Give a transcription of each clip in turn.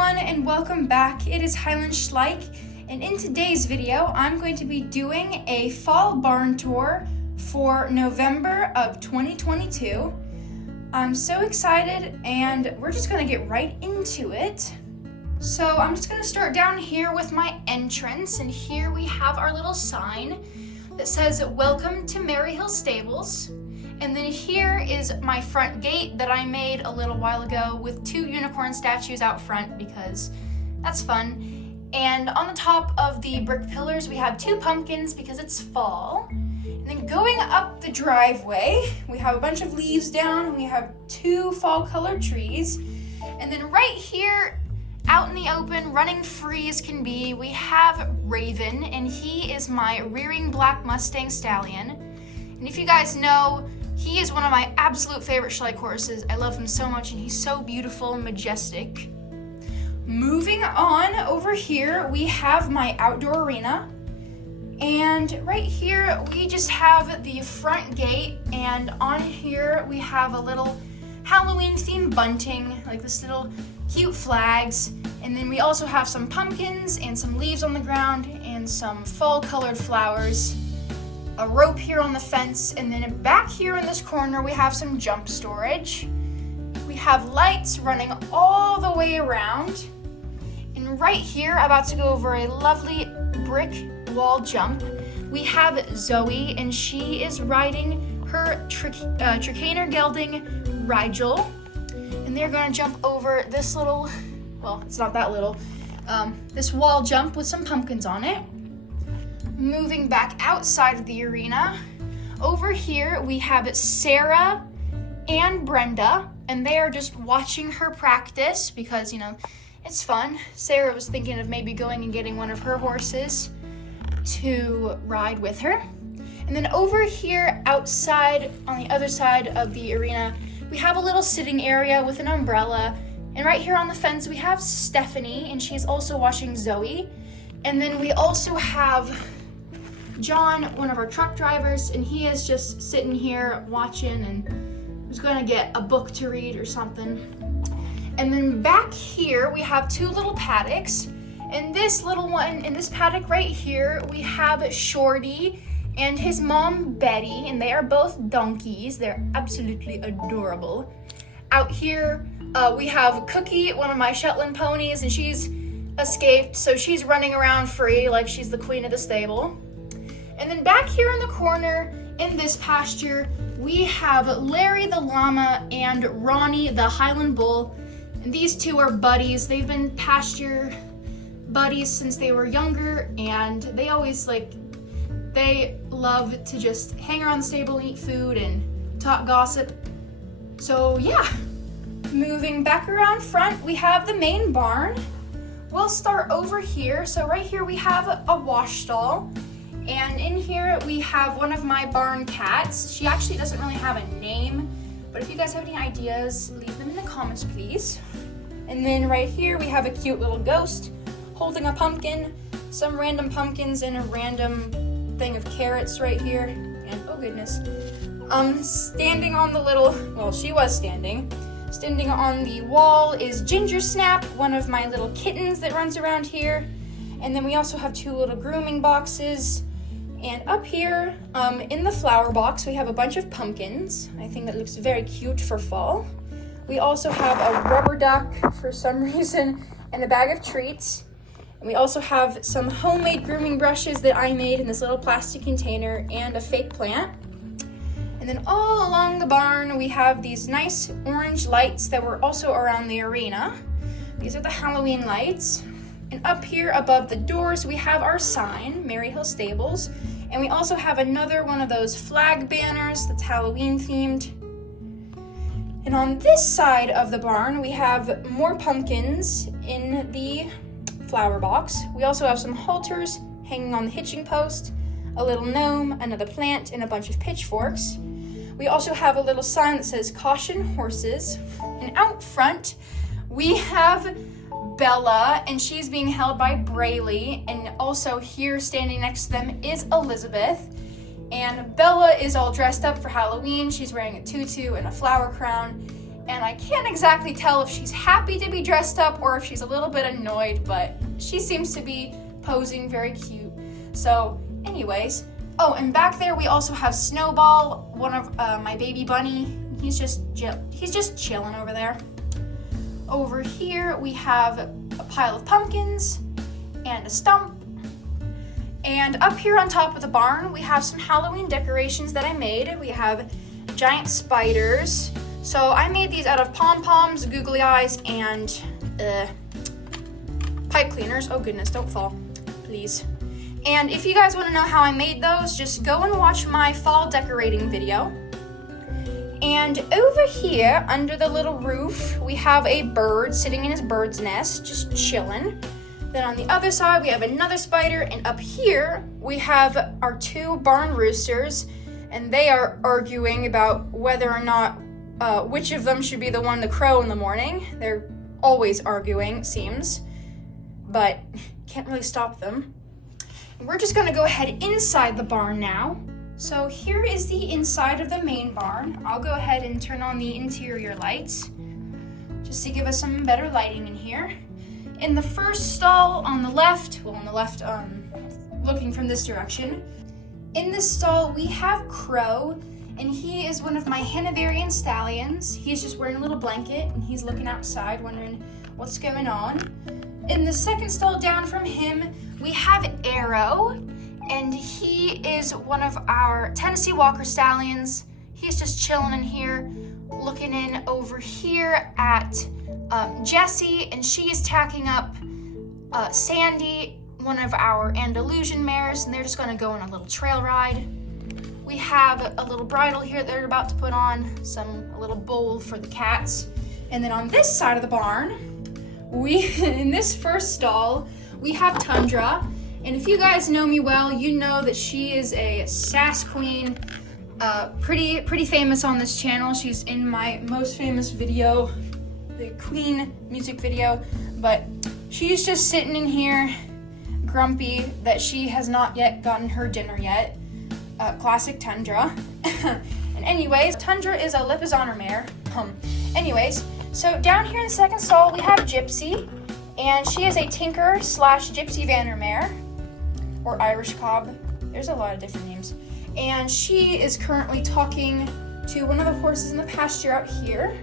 everyone and welcome back. It is Highland Schleich, and in today's video I'm going to be doing a fall barn tour for November of 2022. I'm so excited and we're just going to get right into it. So I'm just going to start down here with my entrance, and here we have our little sign that says welcome to Merryhill Stables. And then here is my front gate that I made a little while ago with 2 unicorn statues out front because that's fun. And on the top of the brick pillars, we have 2 pumpkins because it's fall. And then going up the driveway, we have a bunch of leaves down and we have 2 fall colored trees. And then right here, out in the open, running free as can be, we have Raven, and he is my rearing black Mustang stallion. And if you guys know, he is one of my absolute favorite Schleich horses. I love him so much, and he's so beautiful and majestic. Moving on over here, we have my outdoor arena. And right here, we just have the front gate, and on here, we have a little Halloween-themed bunting, like this little cute flags. And then we also have some pumpkins and some leaves on the ground and some fall-colored flowers. A rope here on the fence, and then back here in this corner we have some jump storage. We have lights running all the way around, and right here, about to go over a lovely brick wall jump, we have Zoe, and she is riding her Trakehner gelding Rigel, and they're going to jump over this little, well, it's not that little, this wall jump with some pumpkins on it. Moving back outside of the arena, over here we have Sarah and Brenda, and they are just watching her practice because, you know, it's fun. Sarah was thinking of maybe going and getting one of her horses to ride with her. And then over here outside on the other side of the arena, we have a little sitting area with an umbrella. And right here on the fence we have Stephanie, and she's also watching Zoe. And then we also have John, one of our truck drivers, and he is just sitting here watching and was going to get a book to read or something. And then back here we have 2 little paddocks, and this little one in this paddock right here we have Shorty and his mom Betty, and they are both donkeys. They're absolutely adorable. Out here we have Cookie, one of my Shetland ponies, and she's escaped, so she's running around free like she's the queen of the stable. And then back here in the corner, in this pasture, we have Larry the llama and Ronnie the Highland bull. And these 2 are buddies. They've been pasture buddies since they were younger, and they always they love to just hang around the stable, eat food, and talk gossip. So yeah, moving back around front, we have the main barn. We'll start over here. So right here we have a wash stall. And in here we have one of my barn cats. She actually doesn't really have a name, but if you guys have any ideas, leave them in the comments, please. And then right here we have a cute little ghost holding a pumpkin, some random pumpkins, and a random thing of carrots right here. And oh goodness, standing on the little, well, she was standing on the wall is Ginger Snap, one of my little kittens that runs around here. And then we also have 2 little grooming boxes. And up here, in the flower box, we have a bunch of pumpkins. I think that looks very cute for fall. We also have a rubber duck for some reason, and a bag of treats. And we also have some homemade grooming brushes that I made in this little plastic container, and a fake plant. And then all along the barn, we have these nice orange lights that were also around the arena. These are the Halloween lights. And up here above the doors, we have our sign, Merryhill Stables. And we also have another one of those flag banners that's Halloween themed. And on this side of the barn, we have more pumpkins in the flower box. We also have some halters hanging on the hitching post, a little gnome, another plant, and a bunch of pitchforks. We also have a little sign that says caution horses. And out front, we have Bella, and she's being held by Braylee, and also here standing next to them is Elizabeth. And Bella is all dressed up for Halloween. She's wearing a tutu and a flower crown, and I can't exactly tell if she's happy to be dressed up or if she's a little bit annoyed, but she seems to be posing very cute. So anyways, oh, and back there we also have Snowball, one of my baby bunny. He's just chilling over there. Over here we have a pile of pumpkins and a stump. And up here on top of the barn, we have some Halloween decorations that I made. We have giant spiders. So I made these out of pom-poms, googly eyes, and pipe cleaners. Oh goodness, don't fall, please. And if you guys want to know how I made those, just go and watch my fall decorating video. And over here, under the little roof, we have a bird sitting in his bird's nest, just chilling. Then on the other side, we have another spider, and up here, we have our two barn roosters, and they are arguing about whether or not which of them should be the one to crow in the morning. They're always arguing, it seems, but can't really stop them. We're just gonna go ahead inside the barn now. So here is the inside of the main barn. I'll go ahead and turn on the interior lights just to give us some better lighting in here. In the first stall on the left, looking from this direction, in this stall we have Crow, and he is one of my Hanoverian stallions. He's just wearing a little blanket and he's looking outside wondering what's going on. In the second stall down from him, we have Arrow, and he is one of our Tennessee Walker stallions. He's just chilling in here, looking in over here at Jessie, and she is tacking up Sandy, one of our Andalusian mares, and they're just gonna go on a little trail ride. We have a little bridle here that they're about to put on, a little bowl for the cats. And then on this side of the barn, in this first stall, we have Tundra. And if you guys know me well, you know that she is a sass queen, pretty famous on this channel. She's in my most famous video, the Queen music video, but she's just sitting in here grumpy that she has not yet gotten her dinner yet. Classic Tundra. And anyways, Tundra is a Lipizzaner mare. Anyways, so down here in the second stall we have Gypsy, and she is a Tinker / Gypsy Vanner mare, or Irish Cob. There's a lot of different names. And she is currently talking to one of the horses in the pasture out here.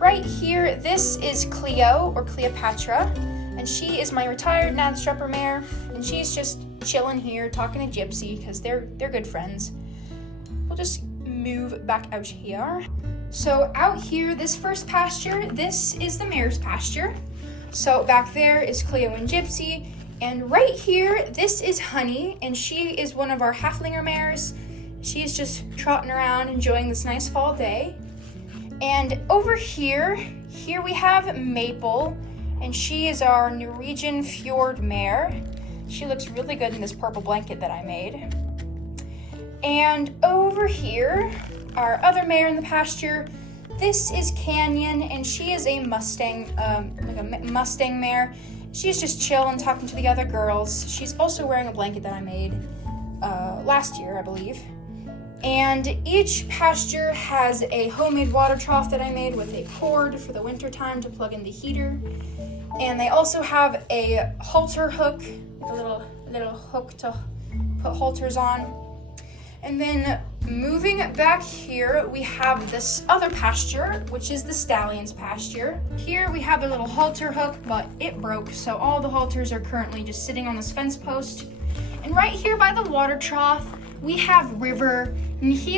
Right here, this is Cleo, or Cleopatra, and she is my retired Nadstrupper mare, and she's just chilling here talking to Gypsy because they're good friends. We'll just move back out here. So out here, this first pasture, this is the mare's pasture. So back there is Cleo and Gypsy, and right here, this is Honey, and she is one of our Haflinger mares. She's just trotting around enjoying this nice fall day. And over here we have Maple, and she is our Norwegian Fjord mare. She looks really good in this purple blanket that I made. And over here, our other mare in the pasture, this is Canyon, and she is a Mustang, Mustang mare. She's just chilling, talking to the other girls. She's also wearing a blanket that I made last year, I believe. And each pasture has a homemade water trough that I made with a cord for the winter time to plug in the heater. And they also have a halter hook, a little hook to put halters on. And then moving back here, we have this other pasture, which is the stallion's pasture. Here we have a little halter hook, but it broke, so all the halters are currently just sitting on this fence post. And right here by the water trough, we have River, and he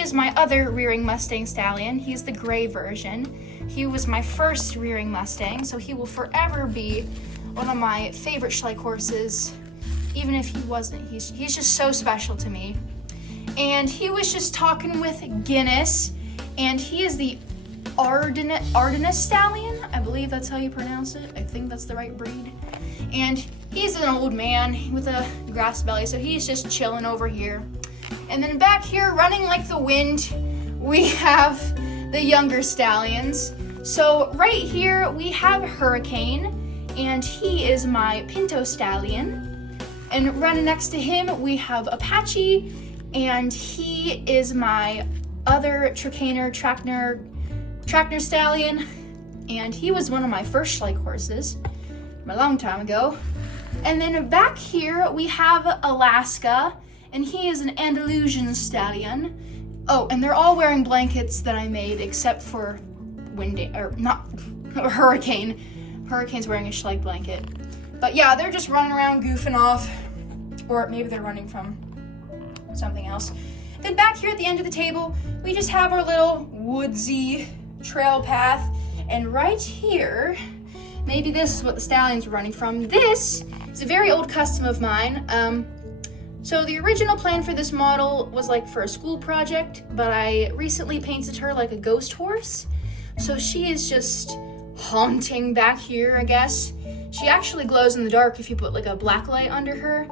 is my other rearing Mustang stallion. He's the gray version. He was my first rearing Mustang, so he will forever be one of my favorite Schleich horses. Even if he wasn't, he's just so special to me. And he was just talking with Guinness, and he is the Ardennes stallion. I believe that's how you pronounce it. I think that's the right breed. And he's an old man with a grass belly, so he's just chilling over here. And then back here, running like the wind, we have the younger stallions. So right here, we have Hurricane, and he is my Pinto stallion. And running next to him, we have Apache, and he is my other Trackner Tractor Stallion, and he was one of my first Schleich horses from a long time ago. And then back here we have Alaska, and he is an Andalusian stallion. Oh, and they're all wearing blankets that I made except for Hurricane. Hurricane's wearing a Schleich blanket. But yeah, they're just running around goofing off, or maybe they're running from something else. Then back here at the end of the table, we just have our little woodsy trail path, and right here, maybe this is what the stallions were running from. This is a very old custom of mine. So the original plan for this model was like for a school project, but I recently painted her like a ghost horse. So she is just haunting back here, I guess. She actually glows in the dark if you put like a black light under her,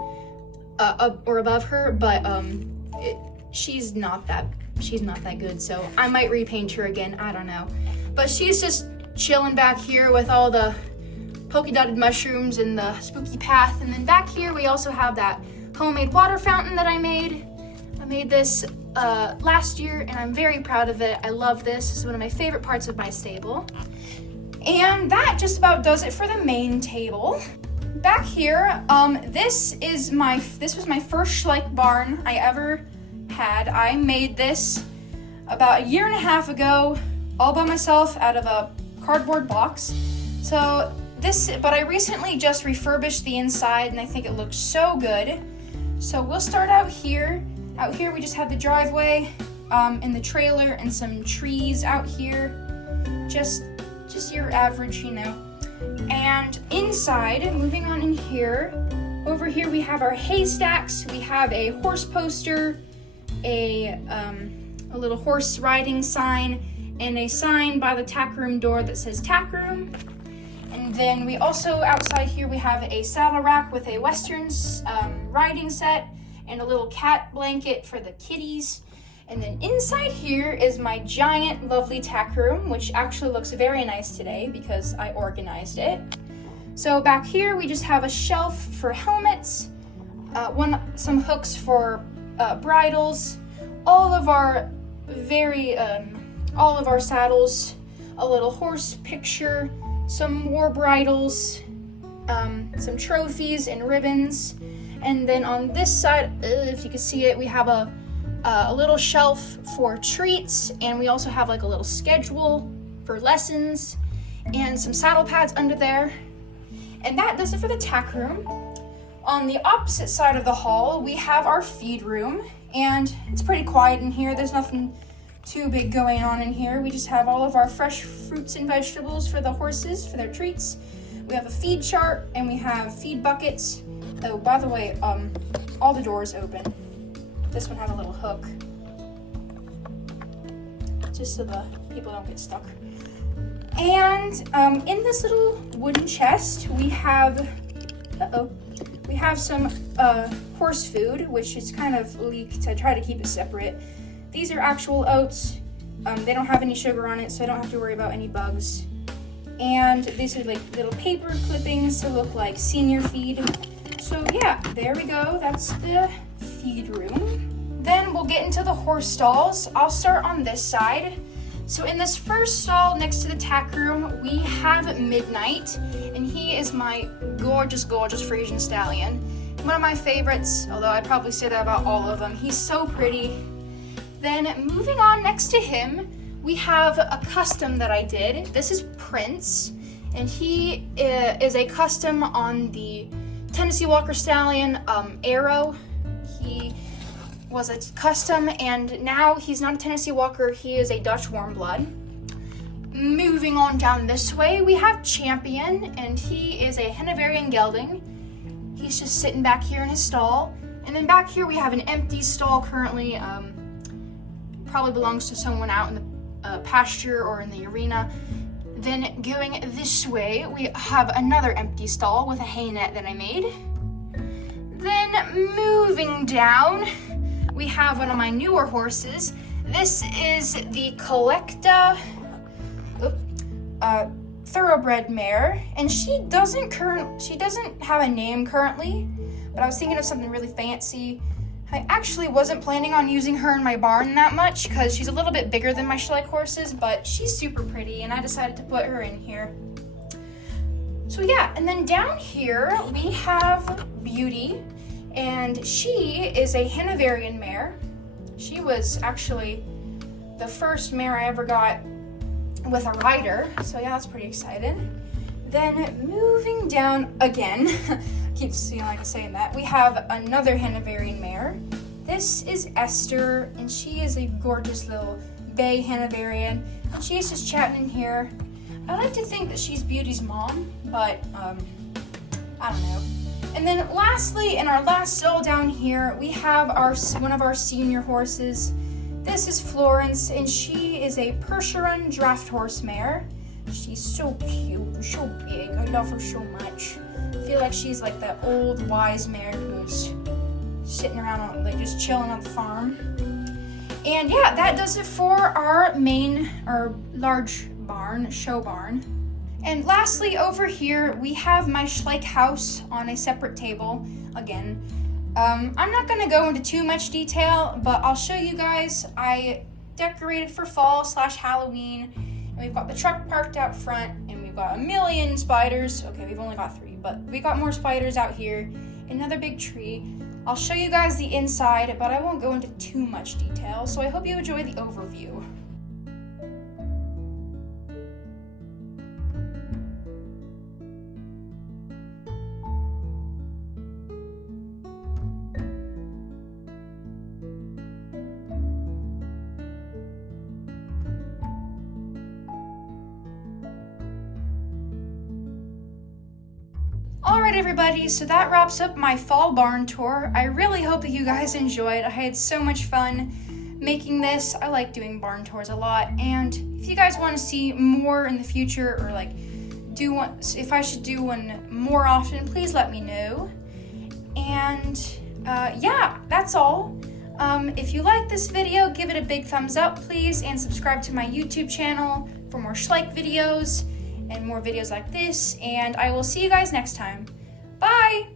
or above her, but she's not that good, so I might repaint her again, I don't know. But she's just chilling back here with all the polka dotted mushrooms and the spooky path. And then back here we also have that homemade water fountain that I made. I made this last year and I'm very proud of it. I love this. It's one of my favorite parts of my stable. And that just about does it for the main table. Back here, this was my first Schleich barn I ever had. I made this about a year and a half ago, all by myself out of a cardboard box. But I recently just refurbished the inside and I think it looks so good. So we'll start out here. Out here we just have the driveway and the trailer and some trees out here. Just your average, you know. And inside, moving on in here, over here we have our haystacks. We have a horse poster, a little horse riding sign, and a sign by the tack room door that says tack room. And then we also, outside here, we have a saddle rack with a Western riding set and a little cat blanket for the kitties. And then inside here is my giant, lovely tack room, which actually looks very nice today because I organized it. So back here, we just have a shelf for helmets, some hooks for bridles, all of our saddles, a little horse picture, some more bridles, some trophies and ribbons. And then on this side, if you can see it, we have a little shelf for treats, and we also have like a little schedule for lessons and some saddle pads under there. And that does it for the tack room. On the opposite side of the hall, we have our feed room, and it's pretty quiet in here. There's nothing too big going on in here. We just have all of our fresh fruits and vegetables for the horses, for their treats. We have a feed chart, and we have feed buckets. Oh, by the way, all the doors open. This one has a little hook, just so the people don't get stuck. And in this little wooden chest, we have some horse food, which is kind of leaked. I try to keep it separate. These are actual oats. They don't have any sugar on it, so I don't have to worry about any bugs. And these are like little paper clippings to look like senior feed. So yeah, there we go. That's the feed room. Then we'll get into the horse stalls. I'll start on this side. So in this first stall next to the tack room, we have Midnight, and he is my gorgeous, gorgeous Frisian stallion. One of my favorites, although I'd probably say that about all of them. He's so pretty. Then moving on next to him, we have a custom that I did. This is Prince, and he is a custom on the Tennessee Walker Stallion Arrow. He was a custom, and now he's not a Tennessee Walker, he is a Dutch Warm Blood. Moving on down this way, we have Champion, and he is a Hanoverian Gelding. He's just sitting back here in his stall. And then back here we have an empty stall currently, probably belongs to someone out in the pasture or in the arena. Then going this way, we have another empty stall with a hay net that I made. Then moving down, we have one of my newer horses. This is the Collecta thoroughbred mare, and she doesn't have a name currently, but I was thinking of something really fancy. I actually wasn't planning on using her in my barn that much because she's a little bit bigger than my Schleich horses, but she's super pretty and I decided to put her in here. So yeah, and then down here we have Beauty, and she is a Hanoverian mare. She was actually the first mare I ever got with a rider, so yeah, that's pretty exciting. Then moving down again, keeps feeling like I'm saying that, we have another Hanoverian mare. This is Esther, and she is a gorgeous little bay Hanoverian, and she's just chatting in here. I like to think that she's Beauty's mom, but I don't know. And then lastly, in our last stall down here, we have one of our senior horses. This is Florence, and she is a Percheron draft horse mare. She's so cute, so big. I love her so much. I feel like she's like that old wise mare who's sitting around like just chilling on the farm. And yeah, that does it for our large barn, show barn. And lastly, over here, we have my Schleich house on a separate table again. I'm not gonna go into too much detail, but I'll show you guys. I decorated for fall/Halloween, and we've got the truck parked out front, and we've got a million spiders. Okay, we've only got 3, but we got more spiders out here. Another big tree. I'll show you guys the inside, but I won't go into too much detail, so I hope you enjoy the overview. Alright everybody, so that wraps up my fall barn tour. I really hope that you guys enjoyed. I had so much fun making this. I like doing barn tours a lot, and if you guys want to see more in the future, or like if I should do one more often, please let me know. And yeah, that's all. If you like this video, give it a big thumbs up please, and subscribe to my YouTube channel for more Schleich videos and more videos like this, and I will see you guys next time. Bye!